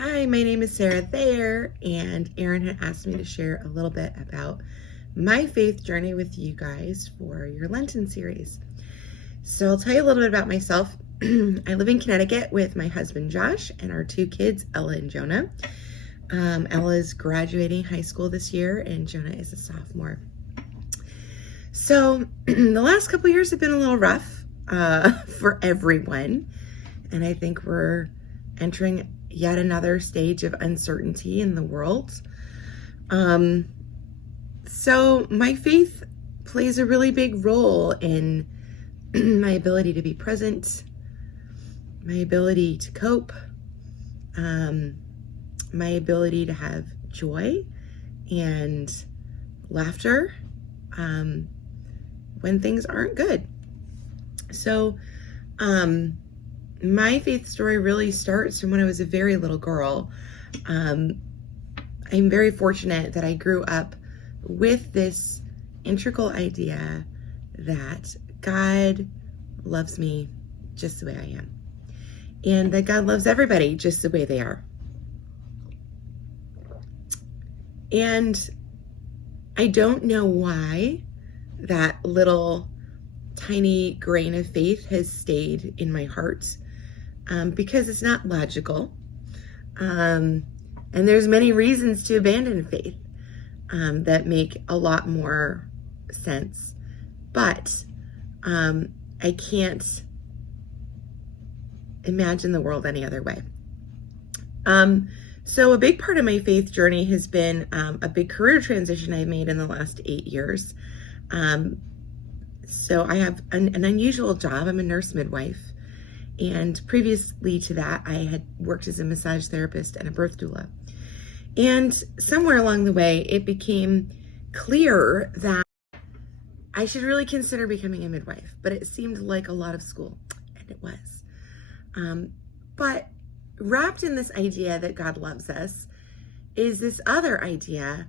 Hi, my name is Sarah Thayer, and Erin had asked me to share a little bit about my faith journey with you guys for your Lenten series. So I'll tell you a little bit about myself. I live in Connecticut with my husband Josh and our two kids, Ella and Jonah. Ella is graduating high school this year, and Jonah is a sophomore. So the last couple years have been a little rough for everyone, and I think we're entering yet another stage of uncertainty in the world. So my faith plays a really big role in my ability to be present, my ability to cope, my ability to have joy and laughter when things aren't good. So my faith story really starts from when I was a very little girl. I'm very fortunate that I grew up with this integral idea that God loves me just the way I am, and that God loves everybody just the way they are. And I don't know why that little tiny grain of faith has stayed in my heart. Because it's not logical. And there's many reasons to abandon faith that make a lot more sense. But I can't imagine the world any other way. So a big part of my faith journey has been a big career transition I've made in the last 8 years. So I have an unusual job. I'm a nurse midwife. And previously to that, I had worked as a massage therapist and a birth doula. And somewhere along the way, it became clear that I should really consider becoming a midwife. But it seemed like a lot of school, and it was. But wrapped in this idea that God loves us is this other idea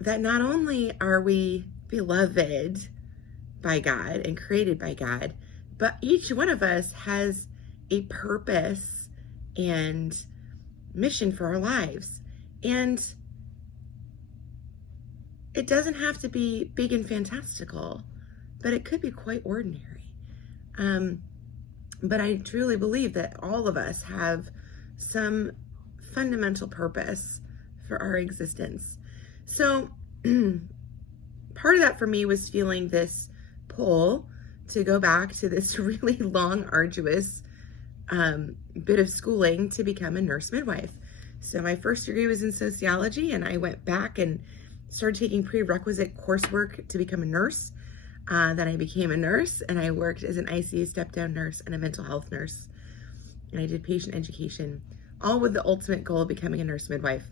that not only are we beloved by God and created by God, but each one of us has a purpose and mission for our lives. And it doesn't have to be big and fantastical, but it could be quite ordinary. But I truly believe that all of us have some fundamental purpose for our existence. So part of that for me was feeling this pull to go back to this really long, arduous bit of schooling to become a nurse midwife. So my first degree was in sociology, and I went back and started taking prerequisite coursework to become a nurse. Then I became a nurse, and I worked as an ICU step-down nurse and a mental health nurse. And I did patient education, all with the ultimate goal of becoming a nurse midwife.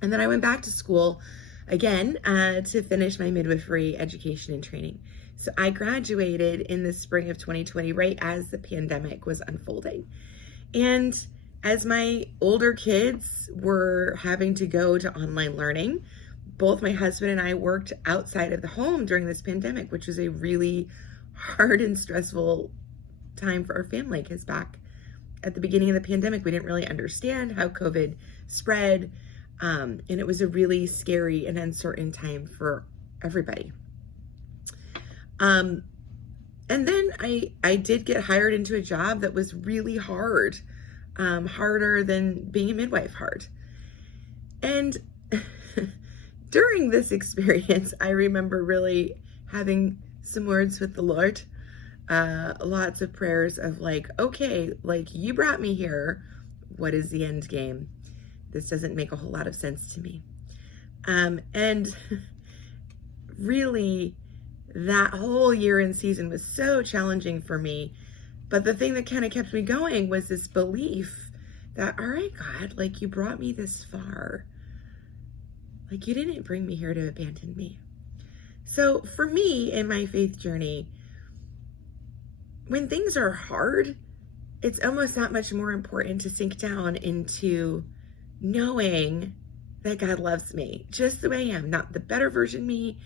And then I went back to school again to finish my midwifery education and training. So I graduated in the spring of 2020, right as the pandemic was unfolding. And as my older kids were having to go to online learning, both my husband and I worked outside of the home during this pandemic, which was a really hard and stressful time for our family, because back at the beginning of the pandemic, we didn't really understand how COVID spread. And it was a really scary and uncertain time for everybody. And then I did get hired into a job that was really hard, harder than being a midwife hard. And during this experience, I remember really having some words with the Lord, lots of prayers of like, okay, like you brought me here. What is the end game? This doesn't make a whole lot of sense to me. And really, that whole year and season was so challenging for me. But the thing that kind of kept me going was this belief that, all right, God, like you brought me this far. Like you didn't bring me here to abandon me. So for me in my faith journey, when things are hard, it's almost that much more important to sink down into knowing that God loves me just the way I am, not the better version of me,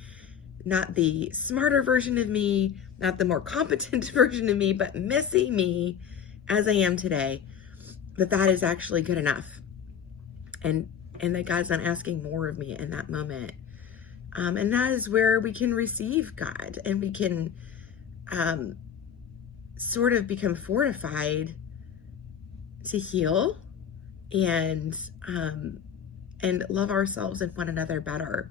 not the smarter version of me, not the more competent version of me, but messy me as I am today, that is actually good enough. and that God's not asking more of me in that moment. And that is where we can receive God, and we can sort of become fortified to heal and love ourselves and one another better,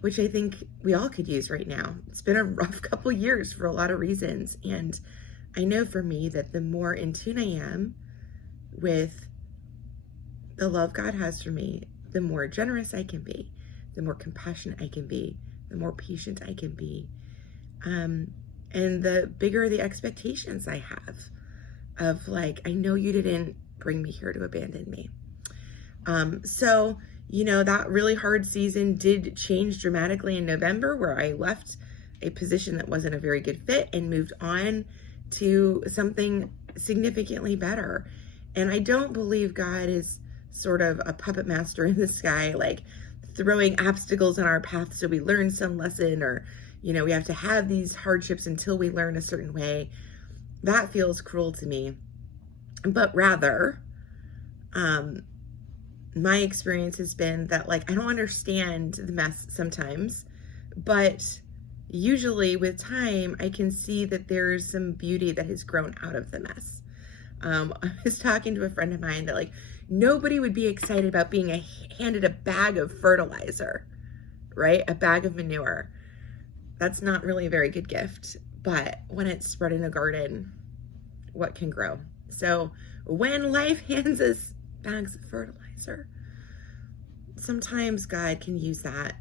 which I think we all could use right now. It's been a rough couple years for a lot of reasons. And I know for me that the more in tune I am with the love God has for me, the more generous I can be, the more compassionate I can be, the more patient I can be. And the bigger the expectations I have of like, I know you didn't bring me here to abandon me. So, that really hard season did change dramatically in November, where I left a position that wasn't a very good fit and moved on to something significantly better. And I don't believe God is sort of a puppet master in the sky, like throwing obstacles in our path so we learn some lesson, or, we have to have these hardships until we learn a certain way. That feels cruel to me. But rather, my experience has been that, like, I don't understand the mess sometimes, but usually with time, I can see that there's some beauty that has grown out of the mess. I was talking to a friend of mine that, like, nobody would be excited about being handed a bag of fertilizer, right? A bag of manure. That's not really a very good gift, but when it's spread in a garden, what can grow? So when life hands us bags of fertilizer, sometimes God can use that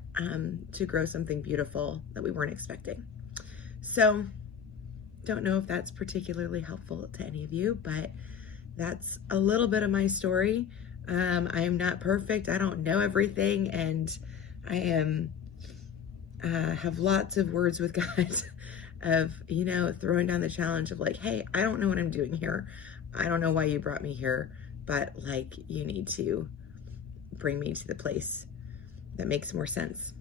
to grow something beautiful that we weren't expecting. So don't know if that's particularly helpful to any of you, but that's a little bit of my story. I am not perfect. I don't know everything, and I have lots of words with God of, throwing down the challenge of like, hey, I don't know what I'm doing here. I don't know why you brought me here, but like, you need to bring me to the place that makes more sense.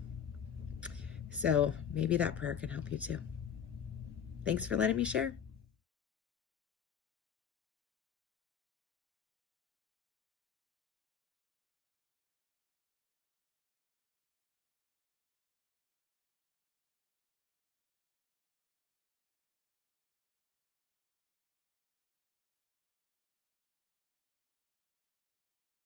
So maybe that prayer can help you too. Thanks for letting me share.